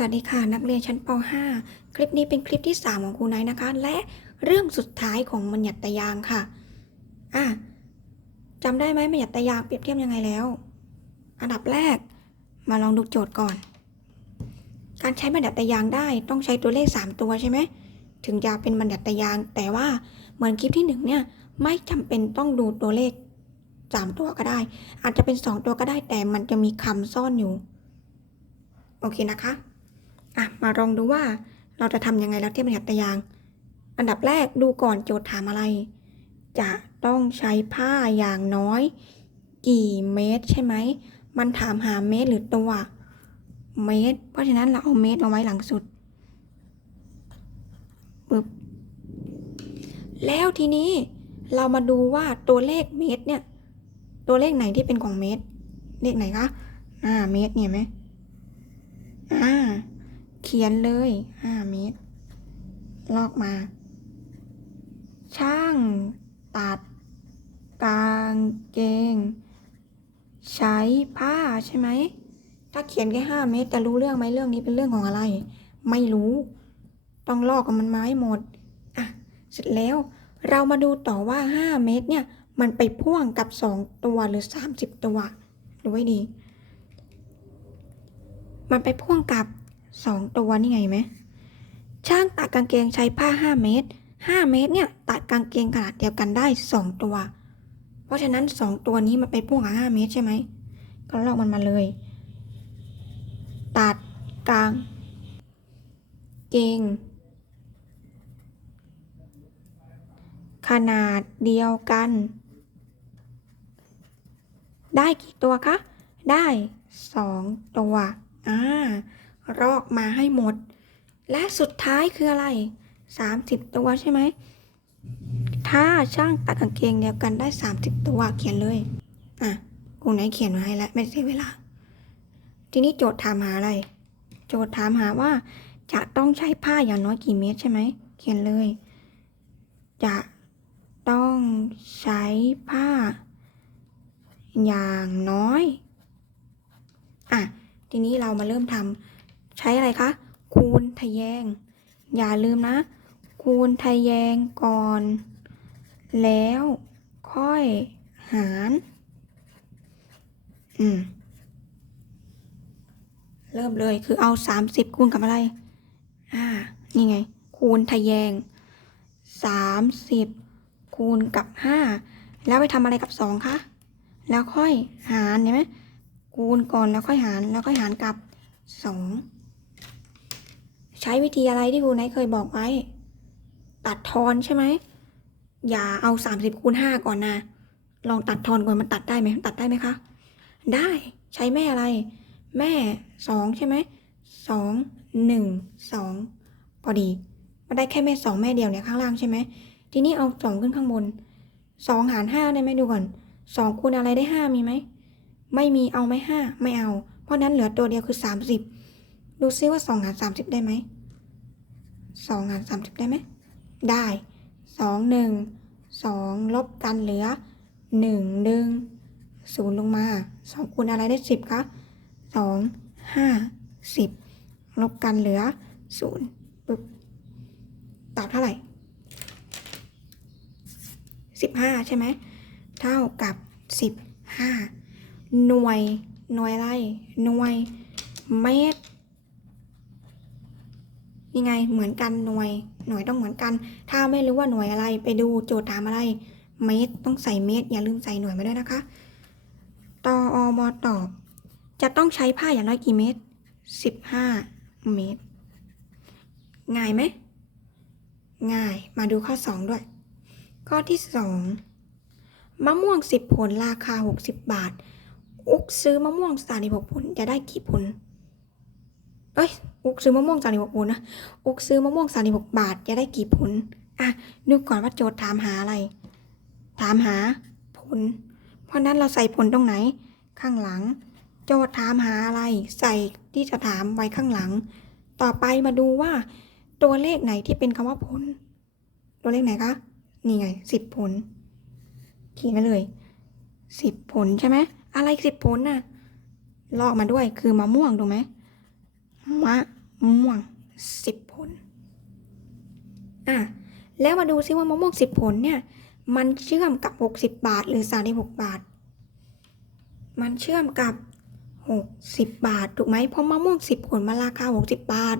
สวัสดีค่ะ นักเรียนชั้นป .5 คลิปนี้เป็นคลิปที่ 3 ของครูไนท์นะคะ และเรื่องสุดท้ายของบัญญัติยางค่ะอะจำได้ไหมบัญญัติยางเปรียบเทียบยังไงแล้ว อันดับแรกมาลองดูโจทย์ก่อน การใช้บัญญัติยางได้ต้องใช้ตัวเลข 3 ตัวใช่ไหมถึงจะเป็นบัญญัติยาง แต่ว่าเหมือนคลิปที่หนึ่งเนี่ยไม่จำเป็นต้องดูตัวเลข 3 ตัวก็ได้ อาจจะเป็น 2 ตัวก็ได้แต่มันจะมีคำซ่อนอยู่ โอเคนะคะ อะมาลองดูว่าเราจะทำยังไงแล้วเทียบบัญญัติยาง อันดับแรกดูก่อนโจทย์ถามอะไร จะต้องใช้ผ้าอย่างน้อย กี่เมตรใช่ไหม มันถามหาเมตรหรือตัว เมตร เพราะฉะนั้นเราเอาเมตรมาไว้หลังสุดปึ๊บแล้วทีนี้เรามาดูว่าตัวเลขเมตรเนี่ย ตัวเลขไหนที่เป็นของเมตร เลขไหนคะ อ่า เมตรเนี่ยไหมอ่า ขียนเลยห้าเมตร ลอกมา ช่าง ตัด กางเกง ใช้ผ้าใช่ไหม ถ้าเขียนแค่ห้าเมตรจะรู้เรื่องไหมเรื่องนี้เป็นเรื่องของอะไร ไม่รู้ ต้องลอกกับมันมาให้หมด อะ เสร็จแล้ว เรามาดูต่อว่าห้าเมตรเนี่ย มันไปพ่วงกับสองตัวหรือสามสิบตัว ดูไว้ดี มันไปพ่วงกับ สองตัวนี่ไงไหมช่างตัดกางเกงใช้ผ้า5เมตร5เมตรเนี่ยตัดกางเกงขนาดเดียวกันได้2ตัว เพราะฉะนั้น2ตัวนี้มันไปพ่วงกับ5เมตรใช่ไหมก็ลอกมันมาเลย ตัดกางเกงขนาดเดียวกัน ได้กี่ตัวคะ ได้สองตัว อ่า รอกมาให้หมด และสุดท้ายคืออะไร 30 ตัวใช่ไหม ถ้าช่างตัดกางเกงเดียวกันได้ 30 ตัวเขียนเลย อะครูไหนเขียนมาให้แล้วไม่เสียเวลา ทีนี้โจทย์ถามหาอะไร โจทย์ถามหาว่า จะต้องใช้ผ้าอย่างน้อยกี่เมตรใช่ไหม เขียนเลย จะต้องใช้ผ้า อย่างน้อย อะ ทีนี้เรามาเริ่มทำ ใช้อะไรคะ คูณทะแยง อย่าลืมนะ คูณทะแยงก่อน แล้วค่อยหาร อืม เริ่มเลยคือเอา 30 คูณกับอะไร อ่า นี่ไง คูณทะแยง 30 คูณกับ 5 แล้วไปทำอะไรกับ 2 คะ แล้วค่อยหารเห็นไหมคูณก่อนแล้วค่อยหารแล้วค่อยหารกับ 2 ใช้วิธีอะไรที่ครูไนท์เคยบอกไว้ ตัดทอนใช่ไหม อย่าเอา30คูณ5ก่อนนะ ลองตัดทอนก่อนมันตัดได้ไหมตัดได้ไหมคะ ได้ใช้แม่อะไร แม่2ใช่ไหม2 1 2พอดีมันได้แค่แม่2แม่เดียวเนี่ยข้างล่างใช่ไหมทีนี้เอา2ขึ้นข้างบน2หาร5ได้ไหมดูก่อน2คูณอะไรได้5มีไหมไม่มีเอาไหมห้าไม่เอา เพราะนั้นเหลือตัวเดียวคือสามสิบ ดูซิว่าสองหารสามสิบได้ไหมสองหารสามสิบได้ไหม ได้สองหนึ่งสองลบกันเหลือหนึ่งหนึ่งศูนย์ลงมาสองคูณอะไรได้สิบคะสองห้าสิบลบกันเหลือศูนย์ปึ๊บตอบเท่าไหร่สิบห้าใช่ไหม เท่ากับสิบห้าหน่วยหน่วยอะไรหน่วยเมตร ยังไงเหมือนกันหน่วย หน่วยต้องเหมือนกัน ถ้าไม่รู้ว่าหน่วยอะไรไปดูโจทย์ถามอะไร เมตรต้องใส่เมตร อย่าลืมใส่หน่วยมาด้วยนะคะตออมตอบ จะต้องใช้ผ้าอย่างน้อยกี่เมตรสิบห้าเมตร ง่ายไหม ง่าย มาดูข้อสองด้วย ข้อที่สองมะม่วงสิบผลราคาหกสิบบาท อุกซื้อมะม่วงสามสิบหกผลจะได้กี่ผล เอ้ย อุกซื้อมะม่วงสามสิบหกผลนะ อุกซื้อมะม่วงสามสิบหกบาทจะได้กี่ผล อะดูก่อนว่าโจทย์ถามหาอะไร ถามหาผล เพราะนั้นเราใส่ผลตรงไหน ข้างหลัง โจทย์ถามหาอะไร ใส่ที่จะถามไว้ข้างหลัง ต่อไปมาดูว่า ตัวเลขไหนที่เป็นคำว่าผล ตัวเลขไหนคะ นี่ไงสิบผลเขียนมาเลยสิบผลใช่ไหม อะไรสิบผลน่ะ ลอกมาด้วยคือมะม่วงถูกไหม มะม่วงสิบผล อะ แล้วมาดูซิว่ามะม่วงสิบผลเนี่ย มันเชื่อมกับหกสิบบาท หรือสามสิบหกบาท มันเชื่อมกับหกสิบบาท ถูกไหมเพราะมะม่วงสิบผลมันราคาหกสิบบาท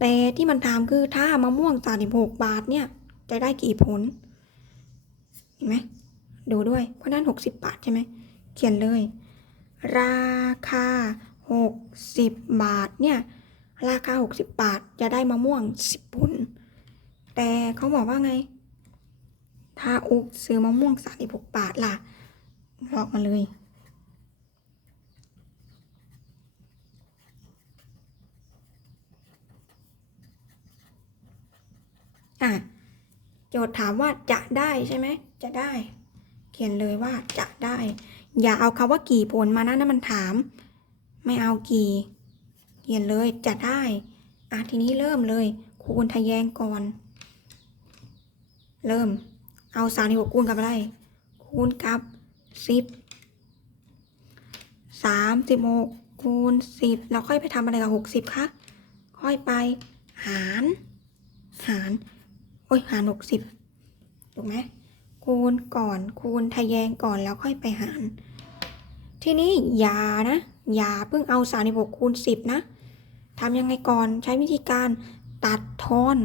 แต่ที่มันถามคือถ้ามะม่วงสามสิบหกบาทเนี่ย จะได้กี่ผล เห็นไหม ดูด้วย เพราะนั้นหกสิบบาทใช่ไหม เขียนเลย ราคา หกสิบบาทเนี่ย ราคาหกสิบบาทจะได้มะม่วงสิบผล แต่เขาบอกว่าไง ถ้าอุกซื้อมะม่วงสามสิบหกบาทล่ะลอกมาเลยอะโจทย์ถามว่าจะได้ใช่ไหม จะได้ เขียนเลยว่าจะได้ อย่าเอาคำว่ากี่ผลมานะนั่นมันถาม ไม่เอากี่เขียนเลยจะได้อะทีนี้เริ่มเลย คูณทะแยงก่อน เริ่ม เอาสามสิบหกคูณกับอะไร คูณกับสิบสามสิบหกคูณสิบแล้วค่อยไปทำอะไรกับหกสิบคะค่อยไปหาร หาร โอ้ยหารหกสิบถูกไหมคูณก่อนคูณทะแยงก่อนแล้วค่อยไปหาร ทีนี้อย่านะ อย่าเพิ่งเอาสามสิบหกคูณสิบนะทำยังไงก่อนใช้วิธีการตัดทอน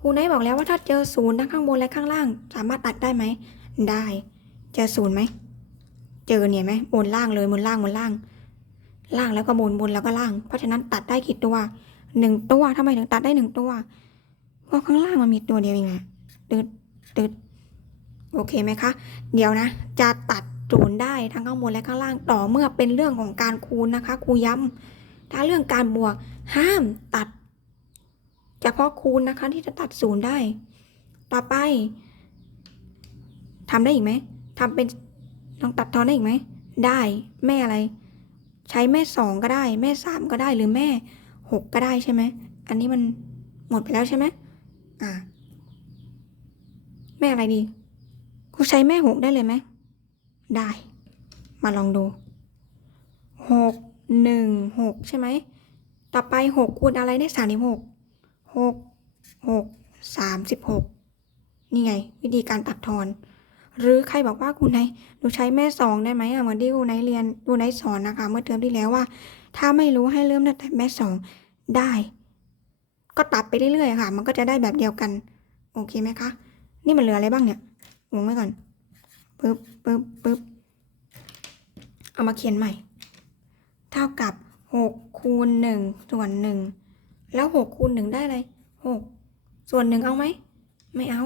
ครูได้บอกแล้วว่าถ้าเจอศูนย์ทั้งข้างบนและข้างล่าง สามารถตัดได้ไหม ได้ เจอศูนย์ไหม เจอเนี่ยไหมบนล่างเลยบนล่างบนล่าง ล่างแล้วก็บนบนแล้วก็ล่าง เพราะฉะนั้นตัดได้กี่ตัวหนึ่งตัวทำไมถึงตัดได้หนึ่งตัวเพราะข้างล่างมันมีตัวเดียวเองอะตึดตึดโอเคไหมคะ เดี๋ยวนะ จะตัด ศูนย์ได้ทั้งข้างบนและข้างล่างต่อเมื่อเป็นเรื่องของการคูณนะคะครูย้ำถ้าเรื่องการบวกห้ามตัดเฉพาะคูณนะคะที่จะตัดศูนย์ได้ ต่อไปทำได้อีกไหมทำเป็นลองตัดทอนได้อีกไหมได้แม่อะไร ใช้แม่สองก็ได้ แม่สามก็ได้หรือแม่หกก็ได้ใช่ไหมอันนี้มันหมดไปแล้วใช่ไหมอ่าแม่อะไรดีกูใช้แม่หกได้เลยไหม ได้ มาลองดูหกหนึ่งหกใช่ไหม ต่อไปหกคูณอะไรได้สามสิบหกหกหกสามสิบหกนี่ไง วิธีการตัดทอน หรือใครบอกว่าคุณไหนหนูใช้แม่สองได้ไหมอะเหมือนที่ครูไนเรียนครูไนสอนนะคะ เมื่อเทอมที่แล้วว่า ถ้าไม่รู้ให้เริ่มตั้งแต่แม่สองได้ ก็ตัดไปเรื่อยๆค่ะ มันก็จะได้แบบเดียวกัน โอเคไหมคะ นี่มันเหลืออะไรบ้างเนี่ยวงไว้ก่อน ปึ๊บปึ๊บปึ๊บเอามาเขียนใหม่ เท่ากับหกคูณหนึ่งส่วนหนึ่งแล้วหกคูณหนึ่งได้อะไรหกส่วนหนึ่งเอาไหม ไม่เอา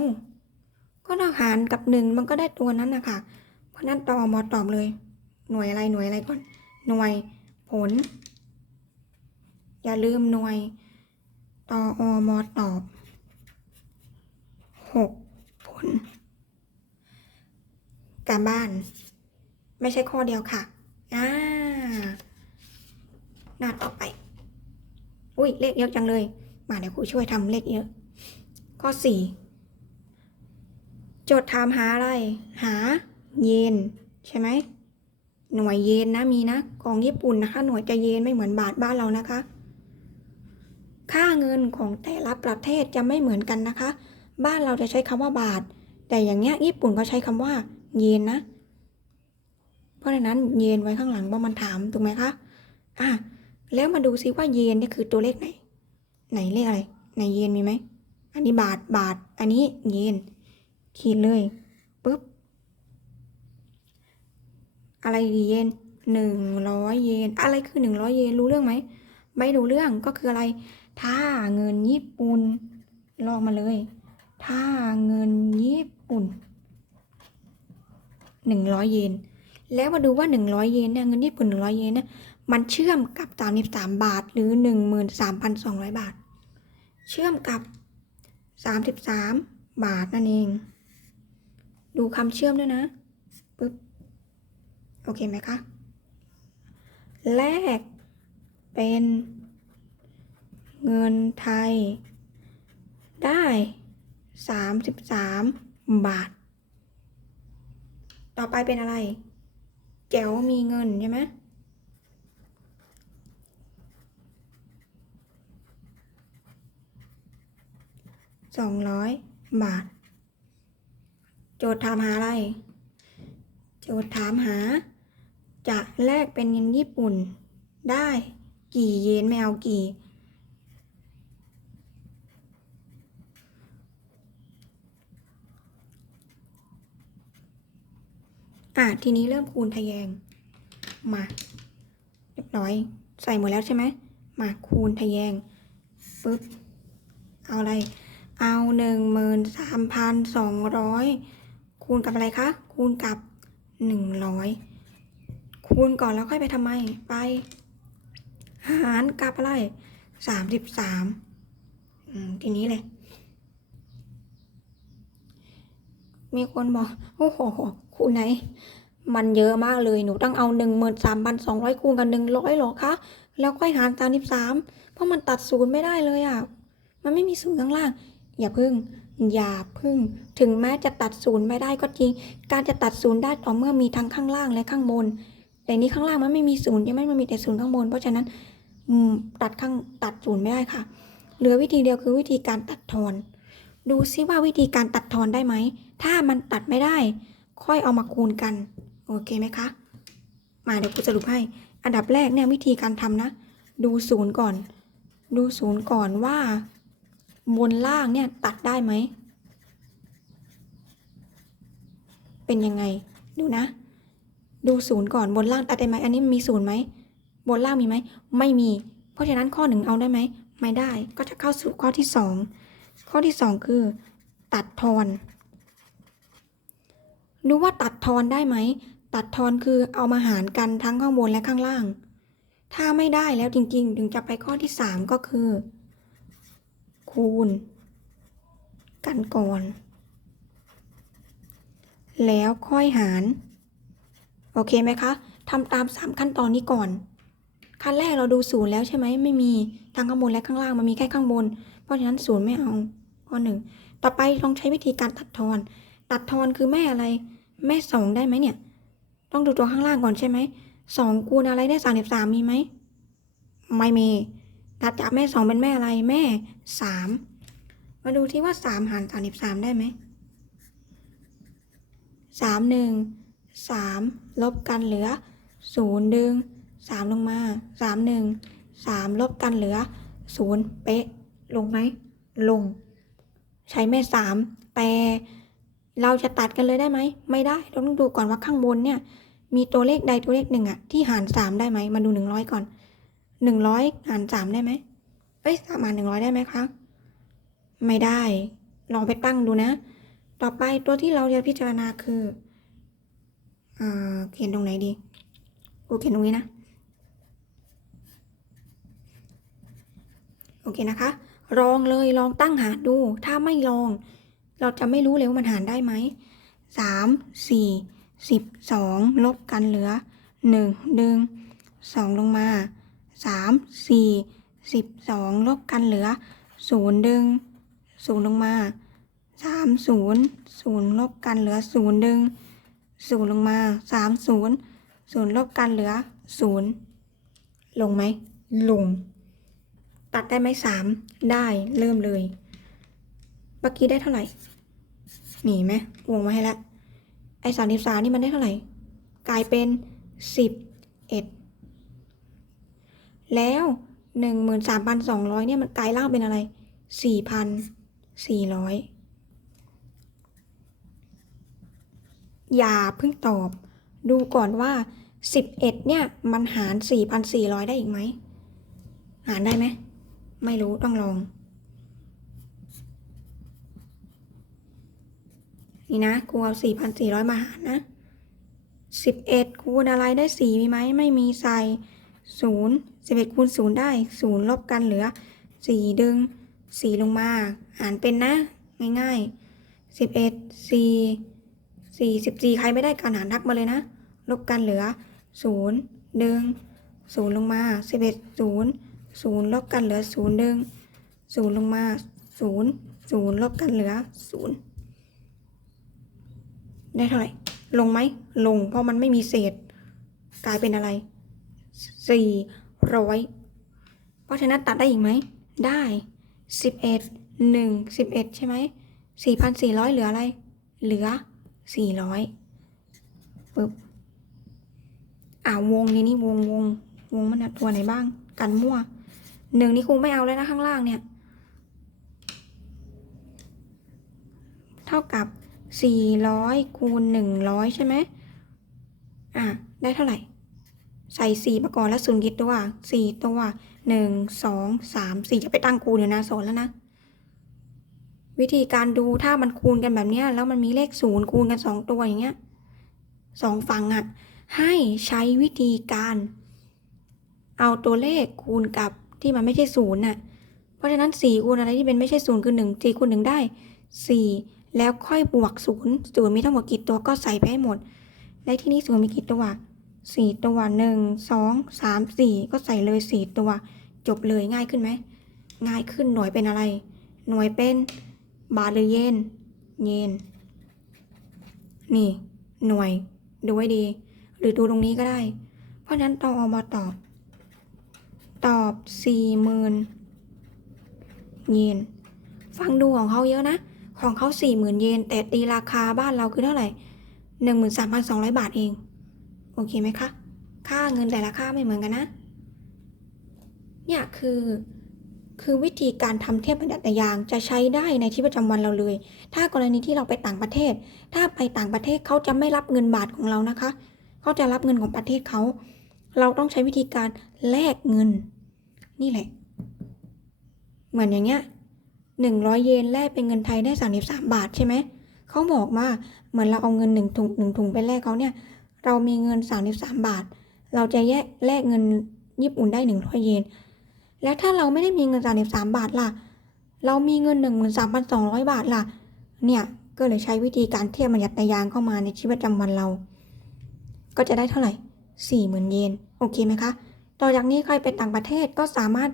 ก็เราหารกับหนึ่งมันก็ได้ตัวนั้นนะคะเพราะนั้นตอมอตอบเลย หน่วยอะไรหน่วยอะไรก่อน หน่วยผล อย่าลืมหน่วยตออมอตอบหกผล การบ้าน ไม่ใช่ข้อเดียวค่ะอ่าหน้าต่อไป อุ้ยเลขเยอะจังเลย มาเดี๋ยวครูช่วยทำเลขเยอะ ข้อสี่โจทย์ถามหาอะไร หา เยนใช่ไหม หน่วยเยนนะมีนะ ของญี่ปุ่นนะคะ หน่วยจะเยนไม่เหมือนบาทบ้านเรานะคะ ค่าเงินของแต่ละประเทศจะไม่เหมือนกันนะคะ บ้านเราจะใช้คำว่าบาท แต่อย่างเงี้ยญี่ปุ่นก็ใช้คำว่า เยนนะ เพราะฉะนั้นเยนไว้ข้างหลังเพราะมันถามถูกไหมคะอะแล้วมาดูซิว่าเยนนี่คือตัวเลขไหน ไหนเลขอะไรไหนเยนมีไหมอันนี้บาทบาท อันนี้เยนขีดเลยปุ๊บอะไรดีเยนหนึ่งร้อยเยนอะไรคือหนึ่งร้อยเยนรู้เรื่องไหมไม่รู้เรื่องก็คืออะไร ถ้าเงินญี่ปุ่นลอกมาเลย ถ้าเงินญี่ปุ่น หนึ่งร้อยเยน แล้วมาดูว่าหนึ่งร้อยเยนเนี่ยเงินญี่ปุ่นหนึ่งร้อยเยนเนี่ยมันเชื่อมกับสามสิบสามบาทหรือหนึ่งหมื่นสามพันสองร้อยบาท เชื่อมกับสามสิบสามบาทนั่นเอง ดูคำเชื่อมด้วยนะปึ๊บโอเคไหมคะแลกเป็นเงินไทยได้สามสิบสามบาท ต่อไปเป็นอะไร แจ๋วมีเงินใช่ไหมสองร้อยบาท โจทย์ถามหาอะไร โจทย์ถามหา จะแลกเป็นเงินญี่ปุ่นได้กี่เยนไม่เอากี่ อะทีนี้เริ่มคูณทะแยง มาเรียบร้อย ใส่หมดแล้วใช่ไหมมาคูณทะแยงปึ๊บเอาอะไร เอาหนึ่งหมื่นสามพันสองร้อยคูณกับอะไรคะ คูณกับหนึ่งร้อยคูณก่อนแล้วค่อยไปทำไม ไป หารกับอะไรสามสิบสามทีนี้เลย มีคนบอก โอ้โห คูณไหน มันเยอะมากเลยหนูต้องเอาหนึ่งหมื่นสามพันสองร้อยคูณกับหนึ่งร้อยหรอคะแล้วค่อยหารสามสิบสามเพราะมันตัดศูนย์ไม่ได้เลยอะ มันไม่มีศูนย์ข้างล่าง อย่าพึ่ง อย่าพึ่ง ถึงแม้จะตัดศูนย์ไม่ได้ก็จริง การจะตัดศูนย์ได้ต่อเมื่อมีทั้งข้างล่างและข้างบน แต่นี้ข้างล่างมันไม่มีศูนย์ใช่ไหมมันมีแต่ศูนย์ข้างบน เพราะฉะนั้นตัดข้างตัดศูนย์ไม่ได้ค่ะ เหลือวิธีเดียวคือวิธีการตัดทอน ดูซิว่าวิธีการตัดทอนได้ไหม ถ้ามันตัดไม่ได้ ค่อยเอามาคูณกัน โอเคไหมคะ มาเดี๋ยวครูสรุปให้ อันดับแรกเนี่ยวิธีการทำนะ ดูศูนย์ก่อน ดูศูนย์ก่อนว่า บนล่างเนี่ยตัดได้ไหม เป็นยังไง ดูนะ ดูศูนย์ก่อนบนล่างตัดได้ไหมอันนี้มีศูนย์ไหม บนล่างมีไหม ไม่มี เพราะฉะนั้นข้อหนึ่งเอาได้ไหม ไม่ได้ ก็จะเข้าสู่ข้อที่สอง ข้อที่สองคือ ตัดทอน ดูว่าตัดทอนได้ไหม ตัดทอนคือเอามาหารกันทั้งข้างบนและข้างล่าง ถ้าไม่ได้แล้วจริงๆ ถึงจะไปข้อที่สามก็คือ คูณ กันก่อน แล้วค่อยหาร โอเคไหมคะทำตามสามขั้นตอนนี้ก่อนขั้นแรกเราดูศูนย์แล้วใช่ไหมไม่มีทั้งข้างบนและข้างล่างมันมีแค่ข้างบน เพราะฉะนั้นศูนย์ไม่เอาข้อหนึ่งต่อไปลองใช้วิธีการตัดทอน ตัดทอนคือแม่อะไร แม่สองได้ไหมเนี่ย ต้องดูตัวข้างล่างก่อนใช่ไหม สองคูณอะไรได้สามสิบสามมีไหม ไม่มีตัดจากแม่สองเป็นแม่อะไร แม่สาม มาดูที่ว่าสามหารสามสิบสามได้ไหม สามหนึ่ง สามลบกันเหลือศูนย์ดึงสามลงมาสามหนึ่ง สามลบกันเหลือศูนย์เป๊ะ ลงไหม ลง ใช้แม่สามแต่ เราจะตัดกันเลยได้ไหม ไม่ได้ต้องดูก่อนว่าข้างบนเนี่ย มีตัวเลขใดตัวเลขหนึ่งอะที่หารสามได้ไหมมาดูหนึ่งร้อยก่อนหนึ่งร้อยหารสามได้ไหมเอ้ยสามหารหนึ่งร้อยได้ไหมคะไม่ได้ ลองไปตั้งดูนะ ต่อไปตัวที่เราจะพิจารณาคืออ่าเขียนตรงไหนดีกูเขียนตรงนี้นะโอเคนะคะ ลองเลยลองตั้งหารดู ถ้าไม่ลอง เราจะไม่รู้เลยว่ามันหารได้ไหมสามสี่สิบสองลบกันเหลือหนึ่งดึงสองลงมาสามสี่สิบสองลบกันเหลือศูนย์ดึงศูนย์ลงมาสามศูนย์ศูนย์ลบกันเหลือศูนย์ดึงศูนย์ลงมาสามศูนย์ศูนย์ลบกันเหลือศูนย์ลงไหมลง ตัดได้ไหมสามได้เริ่มเลย เมื่อกี้ได้เท่าไหร่หนีไหมวงมาให้ล้วไอ้สามสิบสามนี่มันได้เท่าไหร่ กลายเป็นสิบเอ็ดแล้วหนึ่งหมื่นสามพันสองร้อยเนี่ยมันกลายร่างเป็นอะไรสี่พันสี่ร้อยอย่าเพิ่งตอบ ดูก่อนว่าสิบเอ็ดเนี่ยมันหารสี่พันสี่ร้อยได้อีกไหม หารได้ไหม ไม่รู้ต้องลอง นี่นะกูเอาสี่พันสี่ร้อยมาหารนะสิบเอ็ดคูณอะไรได้สี่มีไหมไม่มีใส่ศูนย์สิบเอ็ดคูณศูนย์ได้ศูนย์ลบกันเหลือสี่ดึงสี่ลงมา หารเป็นนะ ง่ายๆสิบเอ็ดสี่สี่สิบสี่ใครไม่ได้การหารทักมาเลยนะ ลบกันเหลือศูนย์ดึงศูนย์ลงมาสิบเอ็ดศูนย์ศูนย์ลบกันเหลือศูนย์ดึงศูนย์ลงมาศูนย์ศูนย์ลบกันเหลือศูนย์ ได้เท่าไหร่ ลงไหม ลง เพราะมันไม่มีเศษ กลายเป็นอะไรสี่ร้อยเพราะฉะนั้นตัดได้อีกไหม ได้สิบเอ็ดหนึ่งสิบเอ็ดใช่ไหมสี่พันสี่ร้อยเหลืออะไร เหลือสี่ร้อยปึ๊บอ่าวงนี้นี่วงวงวงมันตัวไหนบ้าง กันมั่วหนึ่งนี่ครูไม่เอาแล้วนะข้างล่างเนี่ย เท่ากับ สี่ร้อยคูณหนึ่งร้อยใช่ไหมอะ ได้เท่าไหร่ ใส่สี่ประกอบแล้วศูนย์กี่ตัวสี่ตัวหนึ่งสองสามสี่จะไปตั้งคูณเดี๋ยวนะสอนแล้วนะ วิธีการดูถ้ามันคูณกันแบบเนี้ยแล้วมันมีเลขศูนย์คูณกันสองตัวอย่างเงี้ยสองฝั่งอะ ให้ใช้วิธีการ เอาตัวเลขคูณกับที่มันไม่ใช่ศูนย์น่ะ เพราะฉะนั้นสี่คูณอะไรที่เป็นไม่ใช่ศูนย์คือหนึ่งสี่คูณหนึ่งได้สี่ แล้วค่อยบวกศูนย์ศูนย์มีทั้งหมดกี่ตัวก็ใส่ไปให้หมดและที่นี้ศูนย์มีกี่ตัวสี่ตัวหนึ่งสองสามสี่ก็ใส่เลยสี่ตัว จบเลยง่ายขึ้นไหมง่ายขึ้นหน่วยเป็นอะไร หน่วยเป็นบาทหรือเยนเยนนี่ หน่วยดูไว้ดี หรือดูตรงนี้ก็ได้ เพราะฉะนั้นต้องเอามาตอบ ตอบสี่หมื่นเยนฟังดูของเขาเยอะนะ ของเขาสี่หมื่นเยน แต่ตีราคาบ้านเราคือเท่าไหร่หนึ่งหมื่นสามพันสองร้อยบาทเอง โอเคไหมคะ ค่าเงินแต่ละค่าไม่เหมือนกันนะ เนี่ยคือ คือวิธีการทำเทียบบรรทัดยางจะใช้ได้ในชีวิตประจำวันเราเลย ถ้ากรณีที่เราไปต่างประเทศ ถ้าไปต่างประเทศเขาจะไม่รับเงินบาทของเรานะคะ เขาจะรับเงินของประเทศเขา เราต้องใช้วิธีการแลกเงิน นี่แหละ เหมือนอย่างเงี้ย หนึ่งร้อยเยนแลกเป็นเงินไทยได้สามสิบสามบาทใช่ไหม เขาบอกว่าเหมือนเราเอาเงินหนึ่งถุงหนึ่งถุงไปแลกเขาเนี่ย เรามีเงินสามสิบสามบาท เราจะแยกแลกเงินญี่ปุ่นได้หนึ่งร้อยเยน แล้วถ้าเราไม่ได้มีเงินสามสิบสามบาทล่ะ เรามีเงินหนึ่งหมื่นสามพันสองร้อยบาทล่ะ เนี่ย ก็เลยใช้วิธีการเทียบบัญญัติยางเข้ามาในชีวิตประจำวันเรา ก็จะได้เท่าไหร่สี่หมื่นเยน โอเคไหมคะ ต่อจากนี้ใครไปต่างประเทศก็สามารถ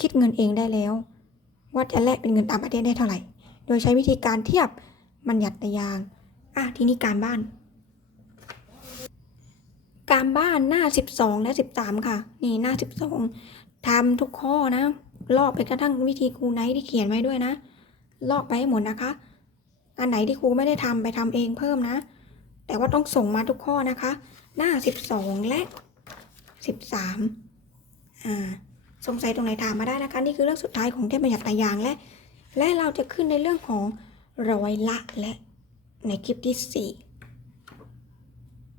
คิดเงินเองได้แล้ว ว่าจะแลกเป็นเงินต่างประเทศได้เท่าไหร่ โดยใช้วิธีการเทียบบัญญัติยางอะทีนี้การบ้าน การบ้านหน้า 12 และ 13 ค่ะ นี่หน้า 12ทำทุกข้อนะ ลอกไปกระทั่งวิธีครูไนท์ที่เขียนไว้ด้วยนะ ลอกไปให้หมดนะคะ อันไหนที่ครูไม่ได้ทำไปทำเองเพิ่มนะ แต่ว่าต้องส่งมาทุกข้อนะคะ หน้า 12 และ 13อ่า สงสัยตรงไหนถามมาได้นะคะ นี่คือเรื่องสุดท้ายของเทพบัญญัติตายางและ และเราจะขึ้นในเรื่องของร้อยละและในคลิปที่ 4